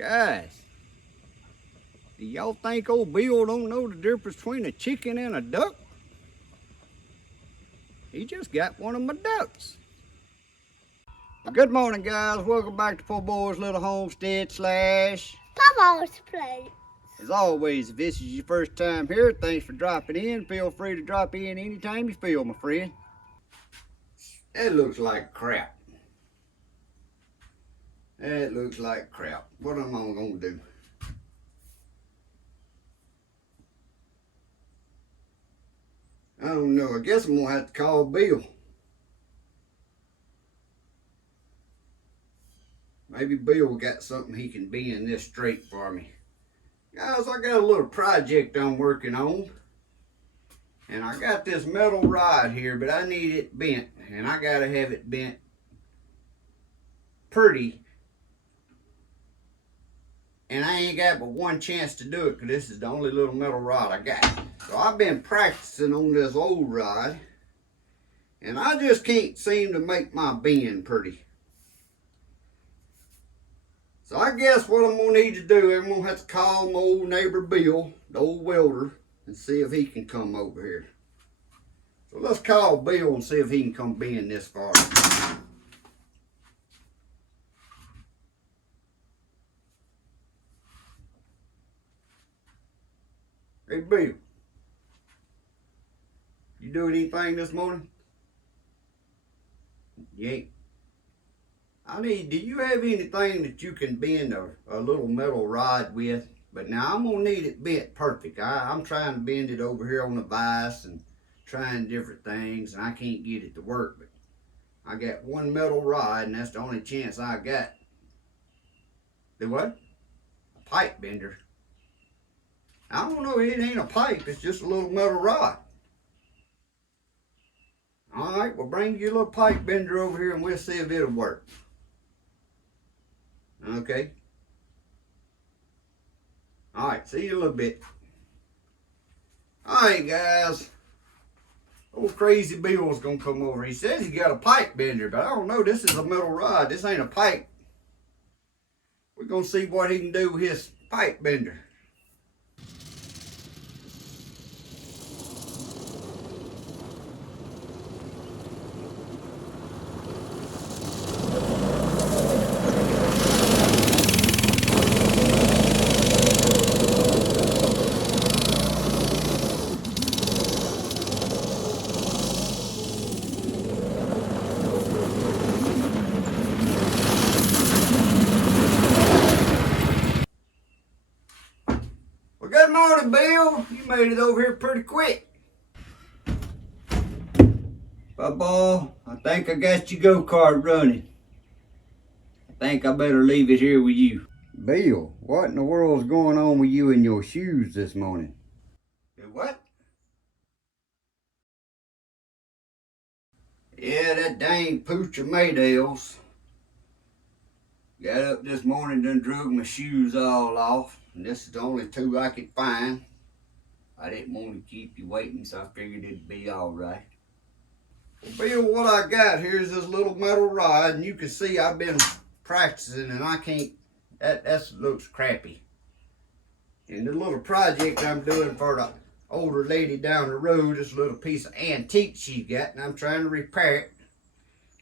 Guys, do y'all think old Bill don't know the difference between a chicken and a duck? He just got one of my ducks. Well, good morning, guys. Welcome back to Poorboys Little Homestead / Papaw's place. As always, if this is your first time here, thanks for dropping in. Feel free to drop in anytime you feel, my friend. That looks like crap. That looks like crap. What am I gonna do? I don't know. I guess I'm gonna have to call Bill. Maybe Bill got something he can bend this straight for me. Guys, I got a little project I'm working on. And I got this metal rod here, but I need it bent. And I gotta have it bent pretty. And I ain't got but one chance to do it because this is the only little metal rod I got. So I've been practicing on this old rod. And I just can't seem to make my bend pretty. So I guess what I'm going to need to do, I'm going to have to call my old neighbor Bill, the old welder, and see if he can come over here. So let's call Bill and see if he can come bend this for me. Hey Bill, you do anything this morning? You ain't. Do you have anything that you can bend a little metal rod with? But now I'm gonna need it bent perfect. I'm trying to bend it over here on the vise and trying different things, and I can't get it to work. But I got one metal rod, and that's the only chance I got. Do what? A pipe bender. I don't know, it ain't a pipe, it's just a little metal rod. Alright, well bring your little pipe bender over here and we'll see if it'll work. Okay. Alright, see you in a little bit. Alright guys. Old crazy Bill's gonna come over. He says he got a pipe bender, but I don't know, this is a metal rod. This ain't a pipe. We're gonna see what he can do with his pipe bender. Good morning, Bill. You made it over here pretty quick. Papaw, I think I got your go-kart running. I think I better leave it here with you. Bill, what in the world's going on with you and your shoes this morning? What? Yeah, that dang pooch of Maydale's. Got up this morning, done drug my shoes all off. And this is the only two I could find. I didn't want to keep you waiting, so I figured it'd be all right. Well, Bill, what I got here is this little metal rod, and you can see I've been practicing, and I can't. That looks crappy. And the little project I'm doing for the older lady down the road, this little piece of antique she's got, and I'm trying to repair it.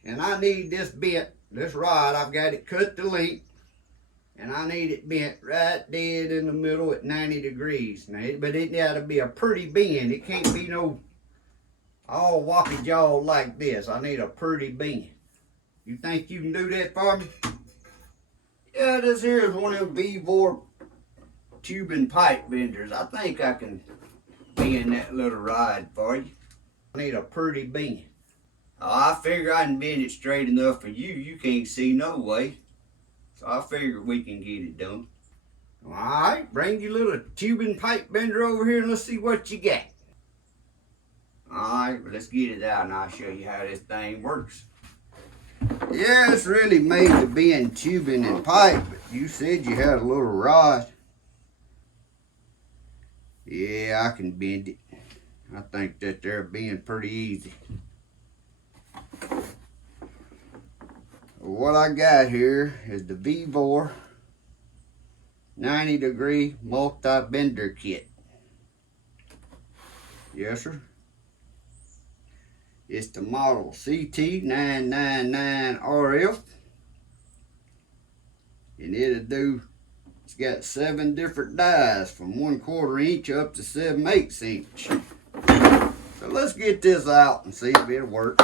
And I need this bent, this rod. I've got it cut to length. And I need it bent right dead in the middle at 90 degrees. Now, but it got to be a pretty bend. It can't be no all wappy jaw like this. I need a pretty bend. You think you can do that for me? Yeah, this here is one of them VEVOR tubing pipe benders. I think I can bend that little rod for you. I need a pretty bend. Oh, I figure I can bend it straight enough for you. You can't see no way. So I figure we can get it done. Alright, bring your little tubing pipe bender over here and let's see what you got. Alright, well, let's get it out and I'll show you how this thing works. Yeah, it's really made to bend tubing and pipe, but you said you had a little rod. Yeah, I can bend it. I think that they're being pretty easy. What I got here is the VEVOR 90-degree multi-bender kit. Yes, sir. It's the model CT999RF. And it's got 7 different dies from 1/4 inch up to 7/8 inch. So let's get this out and see if it'll work.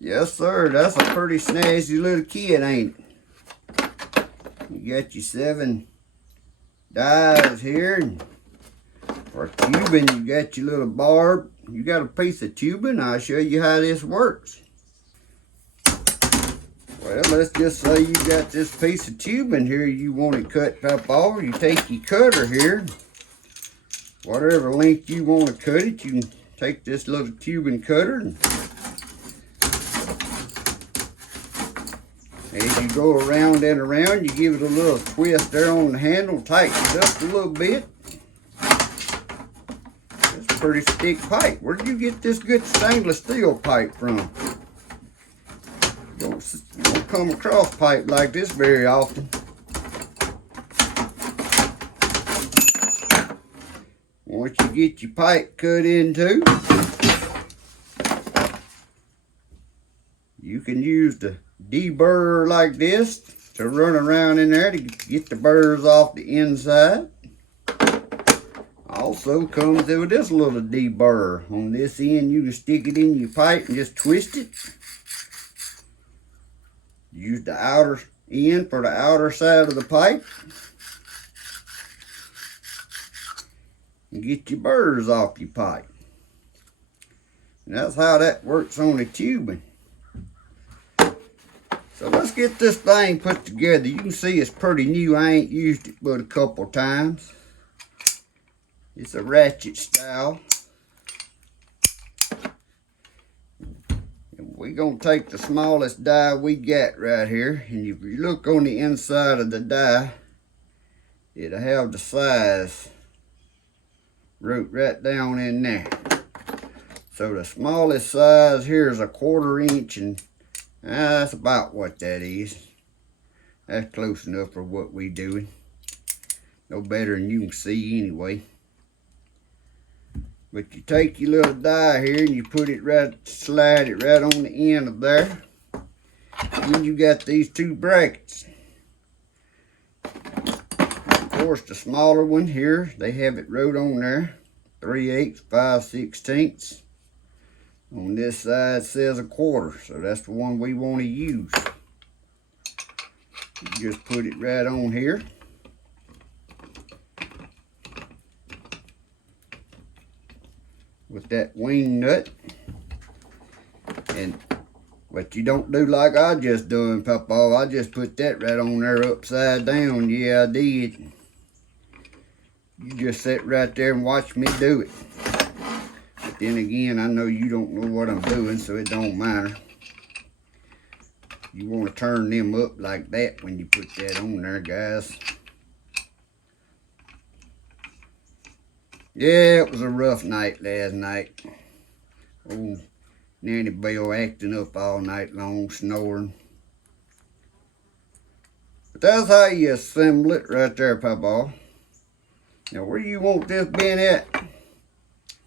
Yes, sir, that's a pretty snazzy little kit, ain't it? You got your 7 dies here. And for tubing, you got your little barb. You got a piece of tubing. I'll show you how this works. Well, let's just say you got this piece of tubing here you want it cut up off. You take your cutter here, whatever length you want to cut it, you can take this little tubing cutter and as you go around and around, you give it a little twist there on the handle, tighten it up a little bit. It's a pretty thick pipe. Where did you get this good stainless steel pipe from? You don't come across pipe like this very often. Once you get your pipe cut into, you can use the deburrer like this to run around in there to get the burrs off the inside. Also comes with this little deburrer. On this end, you can stick it in your pipe and just twist it. Use the outer end for the outer side of the pipe. And get your burrs off your pipe. And that's how that works on the tubing. So let's get this thing put together. You can see it's pretty new. I ain't used it but a couple times. It's a ratchet style. And we're going to take the smallest die we got right here. And if you look on the inside of the die, it'll have the size wrote right down in there. So the smallest size here is 1/4 inch, and that's about what that is. That's close enough for what we doing. No better than you can see anyway. But you take your little die here and you put it right, slide it right on the end of there. Then you got these 2 brackets. Of course, the smaller one here, they have it wrote on there, 3/8, 5/16. On this side it says 1/4, so that's the one we want to use. You just put it right on here. With that wing nut. And but you don't do like I just done, Papaw. I just put that right on there upside down. Yeah, I did. You just sit right there and watch me do it. But then again, I know you don't know what I'm doing, so it don't matter. You want to turn them up like that when you put that on there, guys. Yeah, it was a rough night last night. Old Nanny Bell acting up all night long, snoring. But that's how you assemble it right there, Papaw. Now, where do you want this bin at?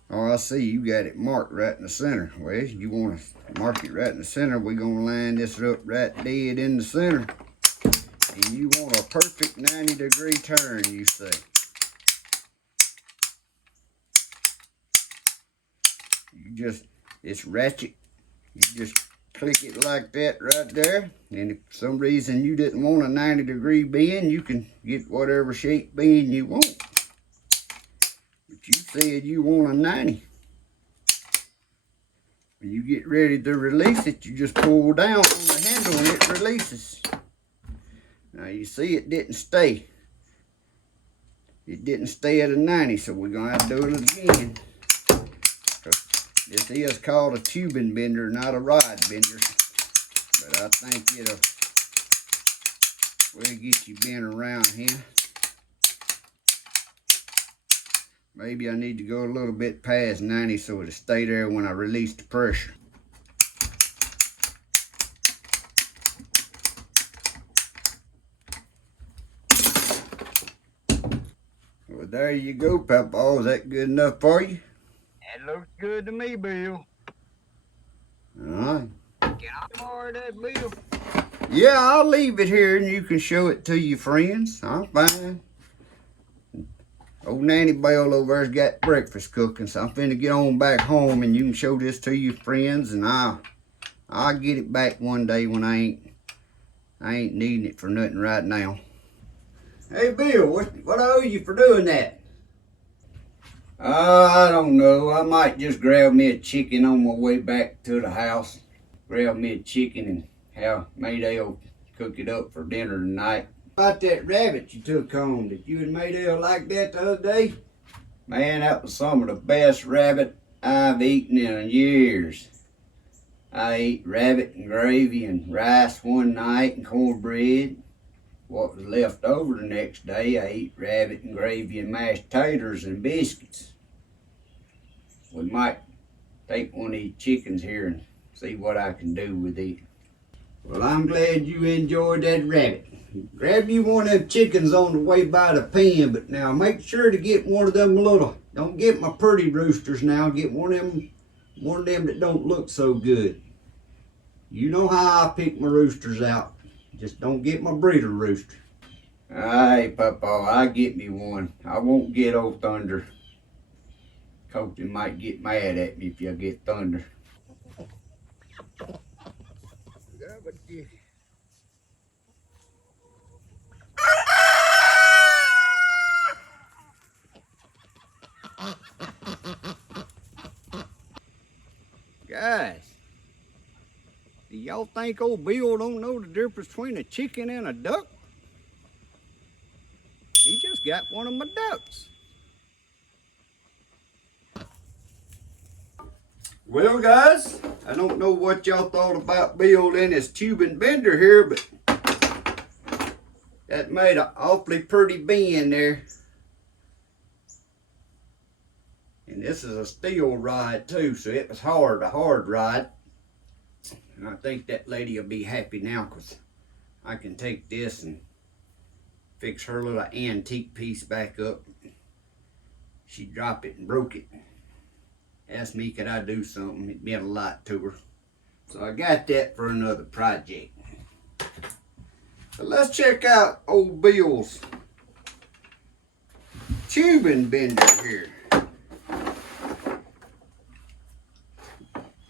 Oh, I see you got it marked right in the center. Well, you want to mark it right in the center. We're going to line this up right dead in the center. And you want a perfect 90-degree turn, you see. It's ratchet. You just click it like that right there. And if for some reason you didn't want a 90-degree bend, you can get whatever shape bend you want. But you said you want a 90. When you get ready to release it, you just pull down on the handle and it releases. Now you see it didn't stay. It didn't stay at a 90, so we're going to have to do it again. This is called a tubing bender, not a rod bender. But I think we'll get you bent around here. Maybe I need to go a little bit past 90 so it'll stay there when I release the pressure. Well, there you go, Papaw. Is that good enough for you? That looks good to me, Bill. Alright. Can I borrow that, Bill? Yeah, I'll leave it here and you can show it to your friends. I'm fine. Old Nanny Bell over there's got breakfast cooking, so I'm finna get on back home and you can show this to your friends, and I'll get it back one day when I ain't needing it for nothing right now. Hey Bill, what I owe you for doing that? I don't know. I might just grab me a chicken on my way back to the house. Grab me a chicken and have Maydale cook it up for dinner tonight. About that rabbit you took home, did you and Maydale like that the other day? Man, that was some of the best rabbit I've eaten in years. I ate rabbit and gravy and rice one night and cornbread. What was left over the next day, I ate rabbit and gravy and mashed taters and biscuits. We might take one of these chickens here and see what I can do with it. Well, I'm glad you enjoyed that rabbit. Grab you one of them chickens on the way by the pen, but now make sure to get one of them little, don't get my pretty roosters now, get one of them that don't look so good. You know how I pick my roosters out. Just don't get my breeder rooster. Aye, Papaw, I get me one. I won't get old Thunder. Coach might get mad at me if I get Thunder. Guys, do y'all think old Bill don't know the difference between a chicken and a duck? He just got one of my ducks. Well, guys, I don't know what y'all thought about Bill and his tubing bender here, but that made an awfully pretty bend there. And this is a steel rod too, so it was a hard rod. And I think that lady will be happy now because I can take this and fix her little antique piece back up. She dropped it and broke it. Asked me could I do something, it meant a lot to her. So I got that for another project. So let's check out old Bill's tubing bender here.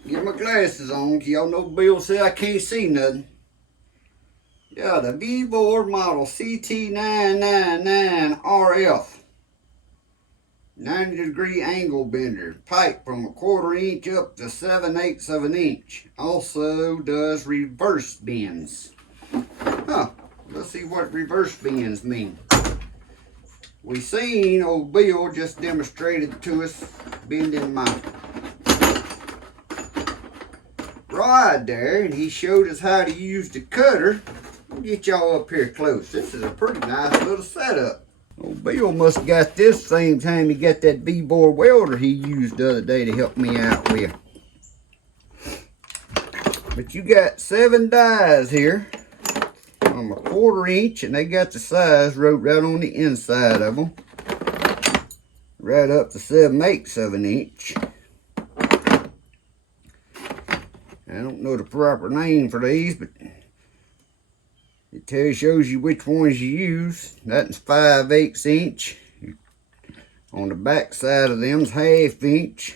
Get my glasses on, cause y'all know Bill said I can't see nothing. Yeah, the VEVOR model CT999RF. 90-degree angle bender. Pipe from 1/4 inch up to 7/8 of an inch. Also does reverse bends. Huh, let's see what reverse bends mean. We seen old Bill just demonstrated to us bending my rod there, and he showed us how to use the cutter. I'll get y'all up here close. This is a pretty nice little setup. Old Bill must have got this same time he got that VEVOR welder he used the other day to help me out with. But you got 7 dies here on a 1/4 inch, and they got the size wrote right on the inside of them. Right up to 7/8 of an inch. I don't know the proper name for these, but it shows you which ones you use. That's 5/8 inch. On the back side of them's 1/2 inch.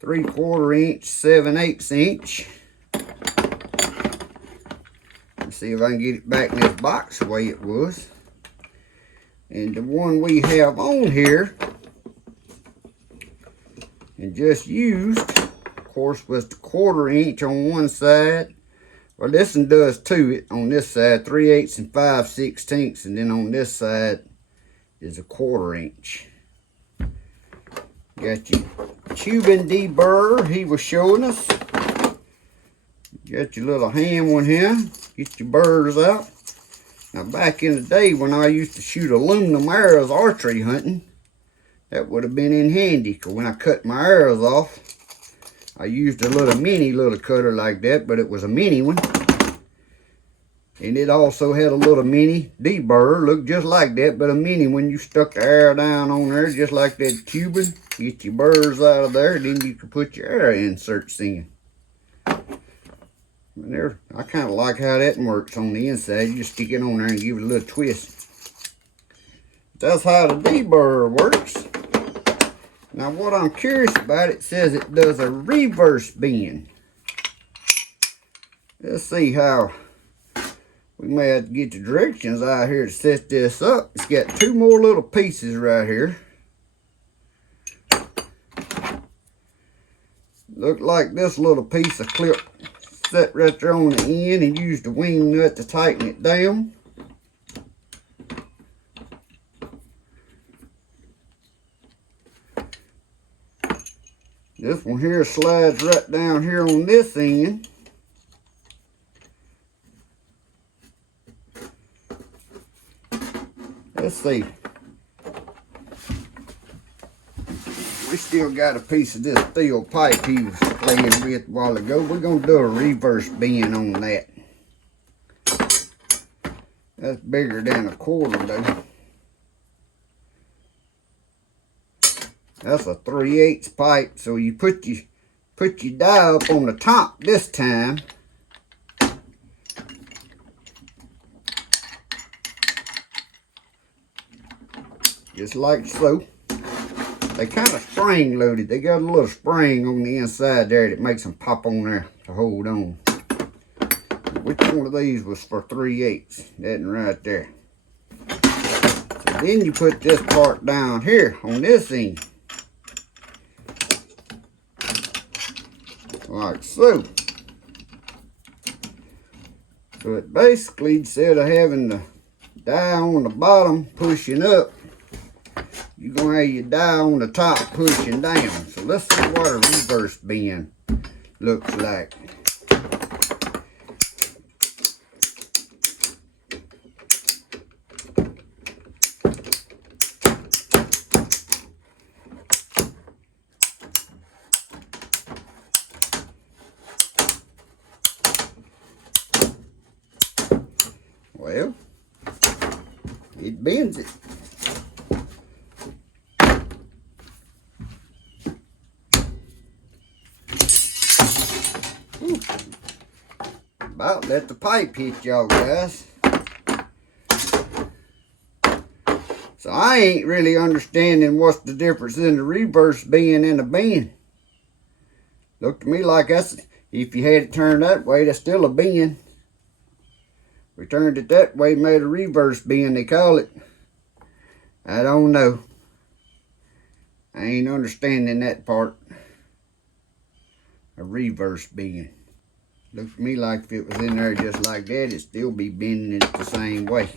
3/4 inch, 7/8 inch. Let's see if I can get it back in this box the way it was. And the one we have on here and just used, of course, was the 1/4 inch on one side. Well, this one does too. On this side, 3/8 and 5/16, and then on this side is a 1/4 inch. Got your tubing deburrer he was showing us. Got your little hand one here. Get your burrs out. Now, back in the day when I used to shoot aluminum arrows archery hunting, that would have been in handy, because when I cut my arrows off, I used a little cutter like that, but it was a mini one. And it also had a little mini deburrer, looked just like that, but a mini when you stuck the air down on there, just like that tubing. Get your burrs out of there, then you can put your air inserts in. And there, I kind of like how that works on the inside. You just stick it on there and give it a little twist. That's how the deburrer works. Now what I'm curious about, it says it does a reverse bend. Let's see how. We may have to get the directions out here to set this up. It's got two more little pieces right here. Look like this little piece of clip set right there on the end, and use the wing nut to tighten it down. This one here slides right down here on this end. Let's see. We still got a piece of this steel pipe he was playing with a while ago. We're going to do a reverse bend on that. That's bigger than a quarter though. That's a 3/8 pipe. So you put your die up on the top this time. Just like so. They kind of spring loaded. They got a little spring on the inside there that makes them pop on there to hold on. Which one of these was for 3/8? That one right there. So then you put this part down here on this end. Like so. So it basically, instead of having the die on the bottom pushing up, you're going to have your die on the top pushing down. So let's see what a reverse bend looks like. Well, it bends it. About let the pipe hit y'all guys. So I ain't really understanding what's the difference in the reverse bend and the bend. Looked to me like that's, if you had it turned that way, that's still a bend. We turned it that way, made a reverse bend, they call it. I don't know. I ain't understanding that part. A reverse bend. Looks to me like if it was in there just like that, it'd still be bending it the same way.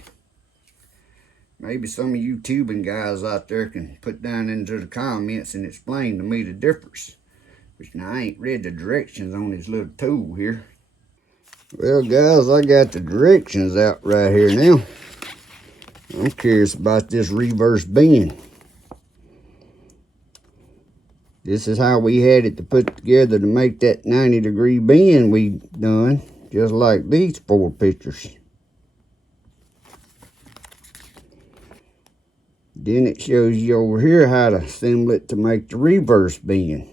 Maybe some of you tubing guys out there can put down into the comments and explain to me the difference. Which now I ain't read the directions on this little tool here. Well guys, I got the directions out right here now. I'm curious about this reverse bend. This is how we had it to put together to make that 90-degree bend we done, just like these 4 pictures. Then it shows you over here how to assemble it to make the reverse bend.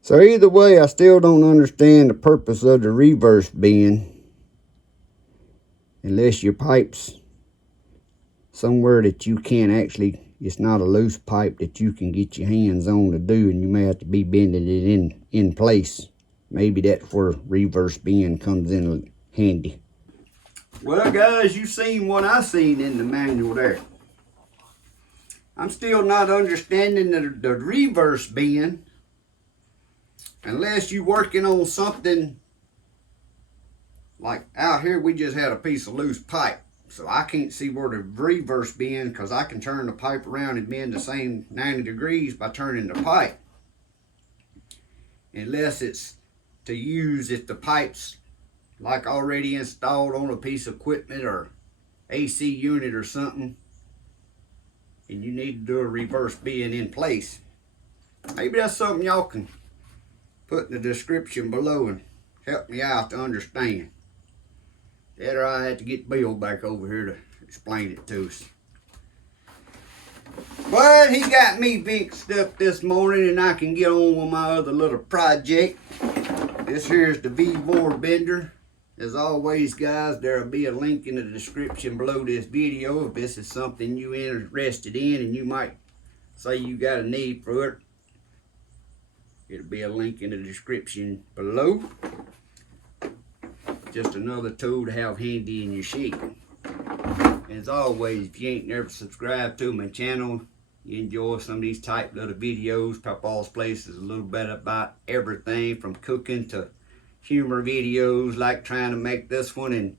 So either way, I still don't understand the purpose of the reverse bend, unless your pipe's somewhere that you can't actually, it's not a loose pipe that you can get your hands on to do, and you may have to be bending it in place. Maybe that's where reverse bend comes in handy. Well guys, you seen what I seen in the manual there. I'm still not understanding the reverse bend unless you're working on something like out here. We just had a piece of loose pipe. So I can't see where the reverse bend, because I can turn the pipe around and bend the same 90 degrees by turning the pipe. Unless it's to use if the pipe's like already installed on a piece of equipment or AC unit or something, and you need to do a reverse bend in place. Maybe that's something y'all can put in the description below and help me out to understand. That or I had to get Bill back over here to explain it to us. But he got me fixed up this morning and I can get on with my other little project. This here's the VEVOR bender. As always, guys, there'll be a link in the description below this video if this is something you're interested in and you might say you got a need for it. It'll be a link in the description below. Just another tool to have handy in your shed. As always, if you ain't never subscribed to my channel, you enjoy some of these type little videos. Papaw's Place is a little bit about everything from cooking to humor videos like trying to make this one and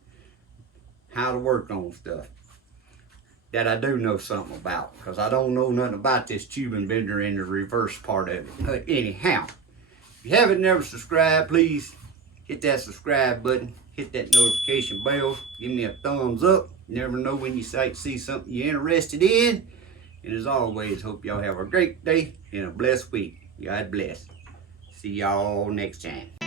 how to work on stuff that I do know something about, because I don't know nothing about this tubing bender in the reverse part of it. But anyhow, if you haven't never subscribed, please hit that subscribe button, hit that notification bell, give me a thumbs up. You never know when you see something you're interested in. And as always, hope y'all have a great day and a blessed week. God bless. See y'all next time.